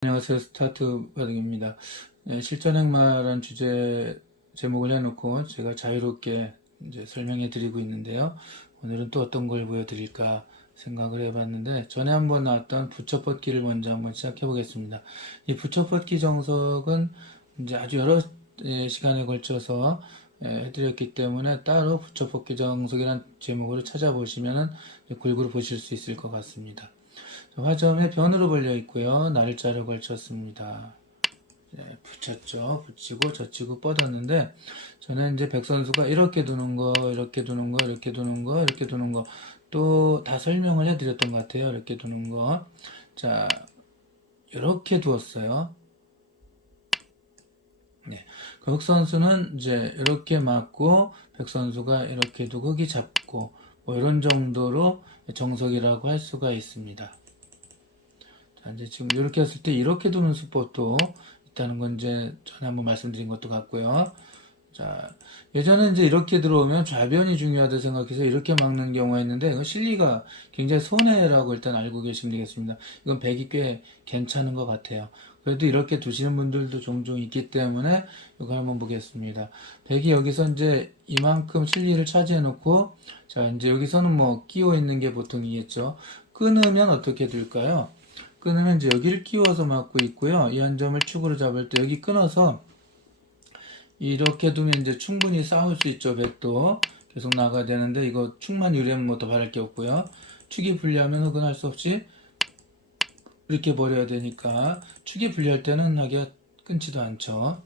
안녕하세요. 스타트 바둑입니다. 네, 실전행마라는 주제 제목을 해놓고 제가 자유롭게 이제 설명해 드리고 있는데요. 오늘은 또 어떤 걸 보여드릴까 생각을 해봤는데, 전에 한번 나왔던 붙여뻗기를 먼저 한번 시작해 보겠습니다. 이 붙여뻗기 정석은 이제 아주 여러 시간에 걸쳐서 해드렸기 때문에 따로 붙여뻗기 정석이라는 제목으로 찾아보시면 골고루 보실 수 있을 것 같습니다. 화점에 변으로 벌려 있고요. 날짜를 걸쳤습니다. 붙였죠. 붙이고 젖히고 뻗었는데, 저는 이제 백 선수가 이렇게 두는 거, 이렇게 두는 거, 이렇게 두는 거, 이렇게 두는 거, 또 다 설명을 해드렸던 것 같아요. 이렇게 두는 거. 자, 이렇게 두었어요. 네. 흑 선수는 이제 이렇게 맞고, 백 선수가 이렇게 두고 흑이 잡고, 뭐 이런 정도로 정석이라고 할 수가 있습니다. 자, 이제 지금 이렇게 했을 때 이렇게 두는 수법도 있다는 건 이제 전에 한번 말씀드린 것도 같고요. 자, 예전에 이제 이렇게 들어오면 좌변이 중요하다 생각해서 이렇게 막는 경우가 있는데, 이건 실리가 굉장히 손해라고 일단 알고 계시면 되겠습니다. 이건 백이 꽤 괜찮은 것 같아요. 그래도 이렇게 두시는 분들도 종종 있기 때문에 이거 한번 보겠습니다. 백이 여기서 이제 이만큼 실리를 차지해 놓고, 자, 이제 여기서는 뭐 끼워 있는 게 보통이겠죠. 끊으면 어떻게 될까요? 끊으면 이제 여기를 끼워서 막고 있고요. 이 한 점을 축으로 잡을 때 여기 끊어서 이렇게 두면 이제 충분히 싸울 수 있죠. 백도 계속 나가야 되는데, 이거 축만 유리하면 뭐 더 바랄 게 없고요. 축이 불리하면 흑은 할 수 없이 이렇게 버려야 되니까, 축이 불리할 때는 하기가 끊지도 않죠.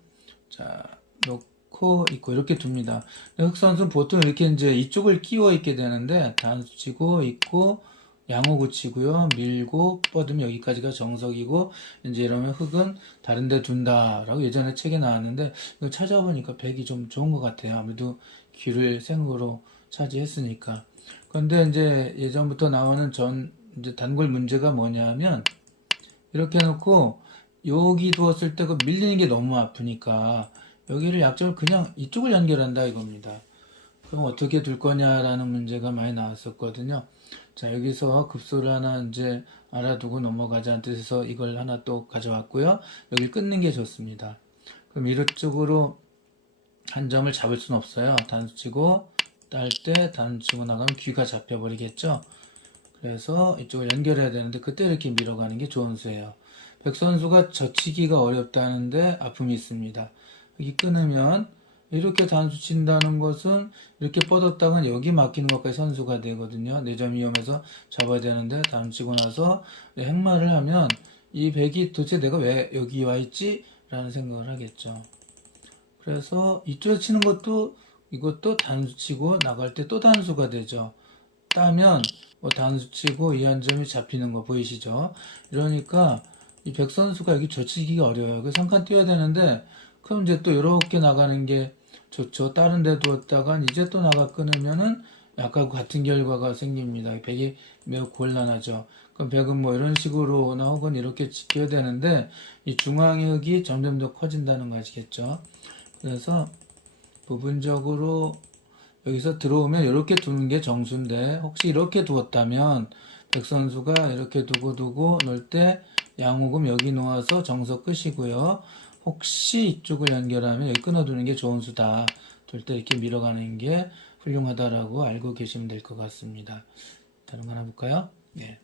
자, 놓고 있고 이렇게 둡니다. 흑 선수는 보통 이렇게 이제 이쪽을 끼워 있게 되는데, 단수 치고 있고 양호 고치고요. 밀고 뻗으면 여기까지가 정석이고, 이제 이러면 흑은 다른 데 둔다라고 예전에 책에 나왔는데, 이거 찾아보니까 백이 좀 좋은 것 같아요. 아무래도 귀를 생으로 차지했으니까. 그런데 이제 예전부터 나오는 이제 단골 문제가 뭐냐면, 이렇게 해놓고 여기 두었을 때 그 밀리는 게 너무 아프니까 여기를 약점을 그냥 이쪽을 연결한다 이겁니다. 그럼 어떻게 둘 거냐라는 문제가 많이 나왔었거든요. 자, 여기서 급소를 하나 이제 알아두고 넘어가자는 뜻에서 이걸 하나 또 가져왔고요. 여기 끊는 게 좋습니다. 그럼 이쪽으로 한 점을 잡을 수는 없어요. 단수 치고 딸 때 단수 치고 나가면 귀가 잡혀버리겠죠. 그래서 이쪽을 연결해야 되는데 그때 이렇게 밀어가는 게 좋은 수예요. 백 선수가 젖히기가 어렵다는데 아픔이 있습니다. 여기 끊으면 이렇게 단수 친다는 것은 이렇게 뻗었다가 여기 막히는 것까지 선수가 되거든요. 4점 위험해서 잡아야 되는데 단수 치고 나서 행마를 하면 이 백이 도대체 내가 왜 여기 와 있지? 라는 생각을 하겠죠. 그래서 이쪽에 치는 것도 이것도 단수 치고 나갈 때 또 단수가 되죠. 따면 뭐 단수 치고 이 한 점이 잡히는 거 보이시죠? 이러니까 이 백 선수가 여기 젖히기가 어려워요. 그래서 한 칸 뛰어야 되는데, 그럼 이제 또 이렇게 나가는 게 좋죠. 다른 데 두었다가 이제 또 나가 끊으면은 약간 같은 결과가 생깁니다. 백이 매우 곤란하죠. 그럼 백은 뭐 이런 식으로나 혹은 이렇게 지켜야 되는데, 이 중앙의 흙이 점점 더 커진다는 거 아시겠죠? 그래서 부분적으로 여기서 들어오면 이렇게 두는 게 정수인데, 혹시 이렇게 두었다면 백 선수가 이렇게 두고 놓을 때 양호금 여기 놓아서 정석 끝이고요. 혹시 이쪽을 연결하면 여기 끊어두는 게 좋은 수다. 둘 때 이렇게 밀어가는 게 훌륭하다라고 알고 계시면 될 것 같습니다. 다른 거 하나 볼까요? 네.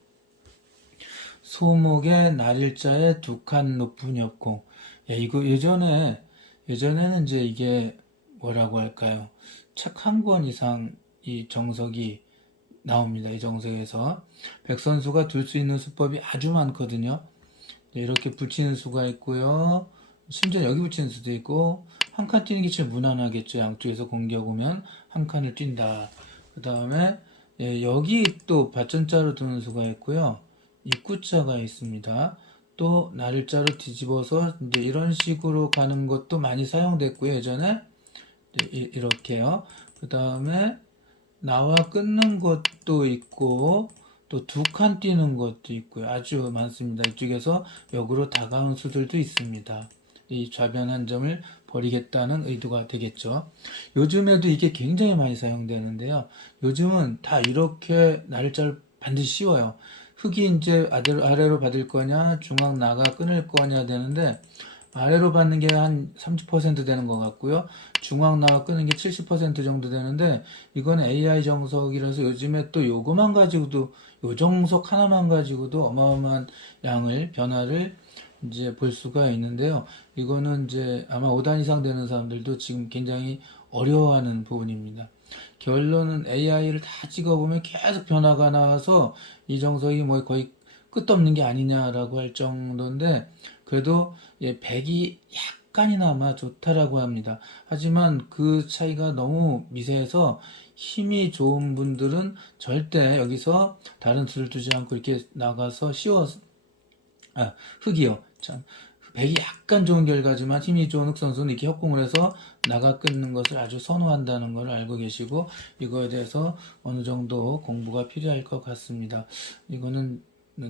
소목의 날일자에 두 칸 높은 옆공. 예, 이거 예전에는 이제 이게 뭐라고 할까요? 책 한 권 이상 이 정석이 나옵니다. 이 정석에서 백 선수가 둘 수 있는 수법이 아주 많거든요. 이렇게 붙이는 수가 있고요. 심지어 여기 붙이는 수도 있고, 한 칸 뛰는 게 제일 무난하겠죠. 양쪽에서 공격 오면 한 칸을 뛴다. 그 다음에 여기 또 받전자로 두는 수가 있고요. 입구자가 있습니다. 또 날짜로 뒤집어서 이제 이런 식으로 가는 것도 많이 사용됐고요. 예전에 이렇게요. 그 다음에 나와 끊는 것도 있고, 또 두 칸 뛰는 것도 있고요. 아주 많습니다. 이쪽에서 역으로 다가온 수들도 있습니다. 이 좌변 한 점을 버리겠다는 의도가 되겠죠. 요즘에도 이게 굉장히 많이 사용되는데요. 요즘은 다 이렇게 날짜를 반드시 씌워요. 흙이 이제 아래로 받을 거냐, 중앙 나가 끊을 거냐 되는데, 아래로 받는 게 한 30% 되는 것 같고요. 중앙 나가 끄는 게 70% 정도 되는데, 이건 AI 정석이라서 요즘에 또 요거만 가지고도, 요 정석 하나만 가지고도 어마어마한 변화를 이제 볼 수가 있는데요. 이거는 이제 아마 5단 이상 되는 사람들도 지금 굉장히 어려워하는 부분입니다. 결론은 AI를 다 찍어보면 계속 변화가 나와서 이 정석이 뭐 거의 끝도 없는 게 아니냐라고 할 정도인데, 그래도 100이 약간이나마 좋다라고 합니다. 하지만 그 차이가 너무 미세해서 힘이 좋은 분들은 절대 여기서 다른 수를 두지 않고 이렇게 나가서 흙이요. 참, 100이 약간 좋은 결과지만 힘이 좋은 흙 선수는 이렇게 협공을 해서 나가 끊는 것을 아주 선호한다는 걸 알고 계시고, 이거에 대해서 어느 정도 공부가 필요할 것 같습니다. 이거는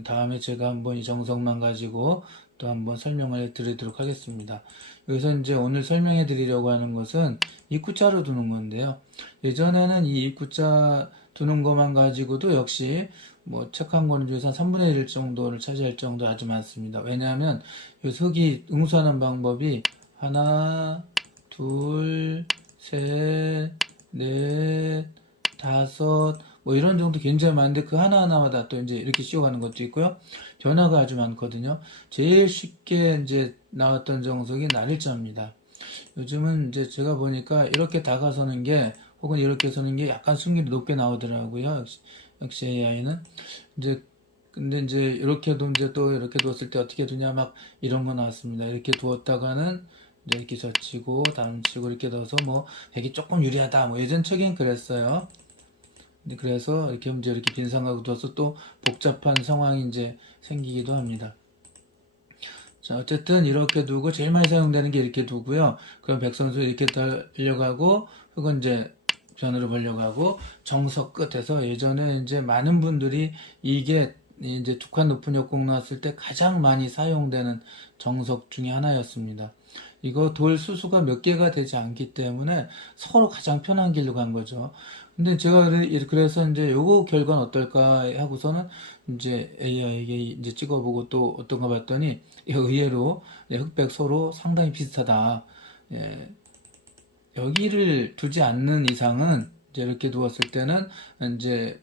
다음에 제가 한번 이 정석만 가지고 또 한번 설명을 드리도록 하겠습니다. 여기서 이제 오늘 설명해 드리려고 하는 것은 입구자로 두는 건데요. 예전에는 이 입구자 두는 것만 가지고도 역시 뭐 책 한 권 중에서 한 3분의 1 정도를 차지할 정도 아주 많습니다. 왜냐하면 이 흙이 응수하는 방법이 하나, 둘, 셋, 넷, 다섯, 뭐 이런 정도 굉장히 많은데 그 하나하나마다 또 이제 이렇게 씌워가는 것도 있고요. 변화가 아주 많거든요. 제일 쉽게 이제 나왔던 정석이 날일자입니다. 요즘은 이제 제가 보니까 이렇게 다가서는 게 혹은 이렇게 서는 게 약간 승률이 높게 나오더라고요. 역시 AI는 이제 근데 이제 이렇게도 이제 또 이렇게 두었을 때 어떻게 두냐 막 이런 거 나왔습니다. 이렇게 두었다가는 이제 이렇게 젖히고 다음 치고 이렇게 넣어서 뭐 되게 조금 유리하다 뭐 예전 책엔 그랬어요. 근데 그래서 이렇게 이제 이렇게 빈상하고 둬서 또 복잡한 상황이 이제 생기기도 합니다. 자, 어쨌든 이렇게 두고 제일 많이 사용되는 게 이렇게 두고요. 그럼 백선수 이렇게 달려가고 혹은 이제 변으로 벌려가고 정석 끝에서 예전에 이제 많은 분들이 이게 이제 두 칸 높은 역공 나왔을 때 가장 많이 사용되는 정석 중에 하나였습니다. 이거 돌 수수가 몇 개가 되지 않기 때문에 서로 가장 편한 길로 간 거죠. 근데 제가 그래서 이제 요거 결과는 어떨까 하고서는 이제 AI에게 이제 찍어보고 또 어떤가 봤더니 의외로 흑백 서로 상당히 비슷하다. 예, 여기를 두지 않는 이상은 이제 이렇게 두었을 때는 이제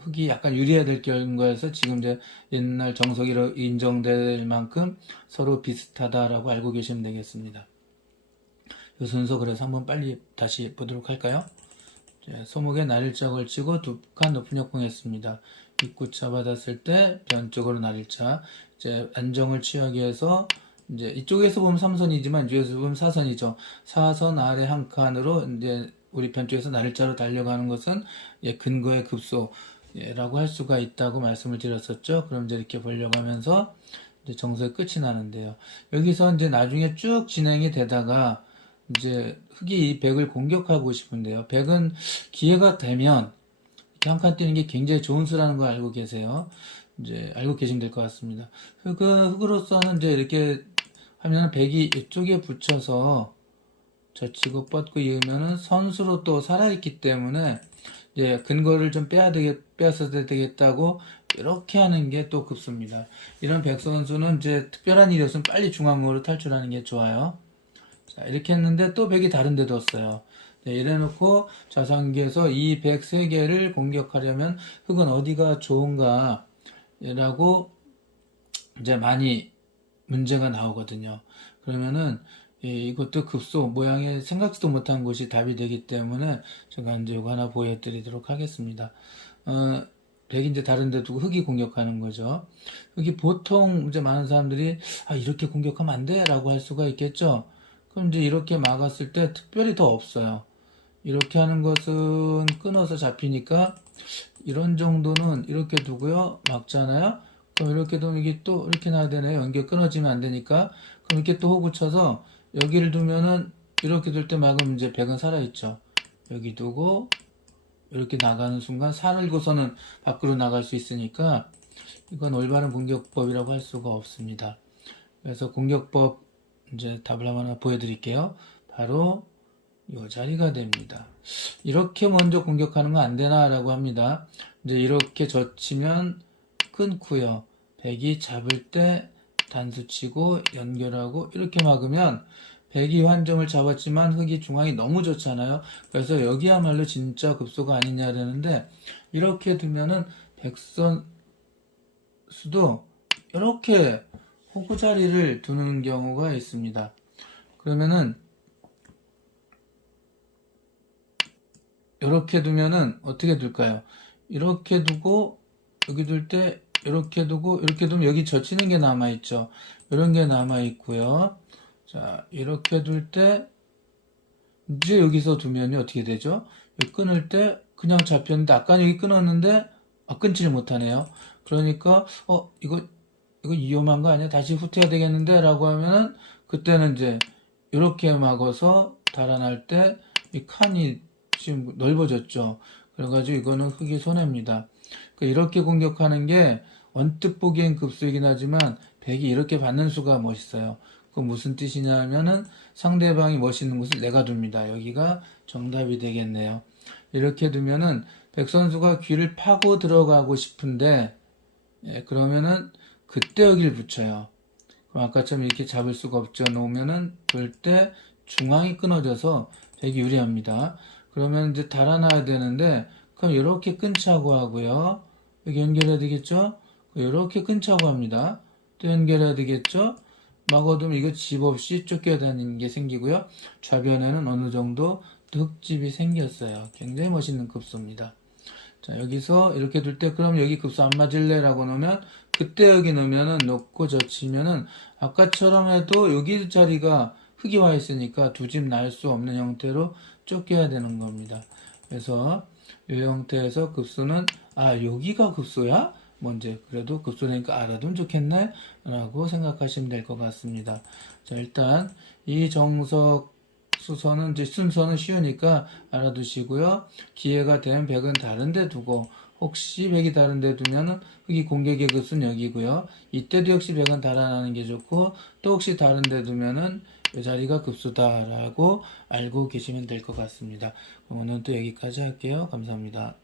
흙이 약간 유리해야 될 결과에서 지금 이제 옛날 정석이로 인정될 만큼 서로 비슷하다라고 알고 계시면 되겠습니다. 이 순서 그래서 한번 빨리 다시 보도록 할까요? 소목에 날일자 걸치고 두 칸 높은 역공 했습니다. 입구차 받았을 때 변쪽으로 날일자. 이제 안정을 취하기 위해서 이제 이쪽에서 보면 3선이지만 이쪽에서 보면 4선이죠. 4선 아래 한 칸으로 이제 우리 변쪽에서 날일자로 달려가는 것은 근거의 급소라고 할 수가 있다고 말씀을 드렸었죠. 그럼 이제 이렇게 벌려가면서 이제 정석의 끝이 나는데요. 여기서 이제 나중에 쭉 진행이 되다가 이제 흙이 이 백을 공격하고 싶은데요. 백은 기회가 되면 이렇게 한 칸 뛰는 게 굉장히 좋은 수라는 걸 알고 계세요. 이제 알고 계시면 될 것 같습니다. 흙으로서는 이제 이렇게 하면 백이 이쪽에 붙여서 젖히고 뻗고 이으면은 선수로 또 살아있기 때문에 이제 근거를 좀 빼앗아야 되겠다고 이렇게 하는 게 또 급수입니다. 이런 백 선수는 이제 특별한 일이 없으면 빨리 중앙으로 탈출하는 게 좋아요. 자, 이렇게 했는데 또 백이 다른 데 뒀어요. 네, 이래놓고 자산기에서 이 103개를 공격하려면 흙은 어디가 좋은가 라고 이제 많이 문제가 나오거든요. 그러면은 이것도 급소 모양에 생각지도 못한 곳이 답이 되기 때문에 제가 이제 이거 하나 보여드리도록 하겠습니다. 백이 이제 다른 데 두고 흙이 공격하는 거죠. 흙이 보통 이제 많은 사람들이 이렇게 공격하면 안 돼 라고 할 수가 있겠죠. 그럼 이제 이렇게 막았을 때 특별히 더 없어요. 이렇게 하는 것은 끊어서 잡히니까 이런 정도는 이렇게 두고요. 막잖아요. 그럼 이렇게 두면 이게 또 이렇게 놔야 되네요. 연결 끊어지면 안 되니까. 그럼 이렇게 또 호구 쳐서 여기를 두면은 이렇게 둘 때 막으면 이제 백은 살아있죠. 여기 두고 이렇게 나가는 순간 살고서는 밖으로 나갈 수 있으니까 이건 올바른 공격법이라고 할 수가 없습니다. 그래서 공격법 이제 답을 하나 보여드릴게요. 바로 이 자리가 됩니다. 이렇게 먼저 공격하는 건 안 되나라고 합니다. 이제 이렇게 젖히면 끊고요. 백이 잡을 때 단수 치고 연결하고 이렇게 막으면 백이 환점을 잡았지만 흑이 중앙이 너무 좋잖아요. 그래서 여기야말로 진짜 급소가 아니냐라는데 이렇게 두면은 백선수도 이렇게 호구 자리를 두는 경우가 있습니다. 그러면은 이렇게 두면은 어떻게 둘까요? 이렇게 두고 여기 둘 때 이렇게 두고 이렇게 두면 여기 젖히는 게 남아있죠. 이런 게 남아있고요. 자, 이렇게 둘 때 이제 여기서 두면이 어떻게 되죠? 여기 끊을 때 그냥 잡혔는데 아까 여기 끊었는데 끊지를 못하네요. 그러니까 이거 위험한 거 아니야? 다시 후퇴해야 되겠는데? 라고 하면은 그때는 이제 이렇게 막아서 달아날 때 이 칸이 지금 넓어졌죠. 그래가지고 이거는 흑이 손해입니다. 그러니까 이렇게 공격하는 게 언뜻 보기엔 급수이긴 하지만 백이 이렇게 받는 수가 멋있어요. 그 무슨 뜻이냐 하면은 상대방이 멋있는 곳을 내가 둡니다. 여기가 정답이 되겠네요. 이렇게 두면은 백 선수가 귀를 파고 들어가고 싶은데 그러면은 그때 여기를 붙여요. 그럼 아까처럼 이렇게 잡을 수가 없죠. 놓으면은 둘 때 중앙이 끊어져서 백이 유리합니다. 그러면 이제 달아놔야 되는데 그럼 이렇게 끊자고 하고요. 여기 연결해야 되겠죠? 이렇게 끊자고 합니다. 또 연결해야 되겠죠? 막아두면 이거 집 없이 쫓겨다니는 게 생기고요. 좌변에는 어느 정도 흙집이 생겼어요. 굉장히 멋있는 급소입니다. 자, 여기서 이렇게 둘 때 그럼 여기 급소 안 맞을래? 라고 놓으면 그때 여기 넣으면은 놓고 젖히면은 아까처럼 해도 여기 자리가 흙이 와 있으니까 두 집 날 수 없는 형태로 쫓겨야 되는 겁니다. 그래서 이 형태에서 급소는 여기가 급소야? 먼저 그래도 급소되니까 알아두면 좋겠네? 라고 생각하시면 될 것 같습니다. 자, 일단 이 정석 수선은 이제 순서는 쉬우니까 알아두시고요. 기회가 되면 백은 다른 데 두고 혹시 백이 다른 데 두면은 흑이 공격의 급수는 여기고요. 이때도 역시 백은 달아나는 게 좋고 또 혹시 다른 데 두면은 이 자리가 급수다라고 알고 계시면 될 것 같습니다. 그럼 오늘 또 여기까지 할게요. 감사합니다.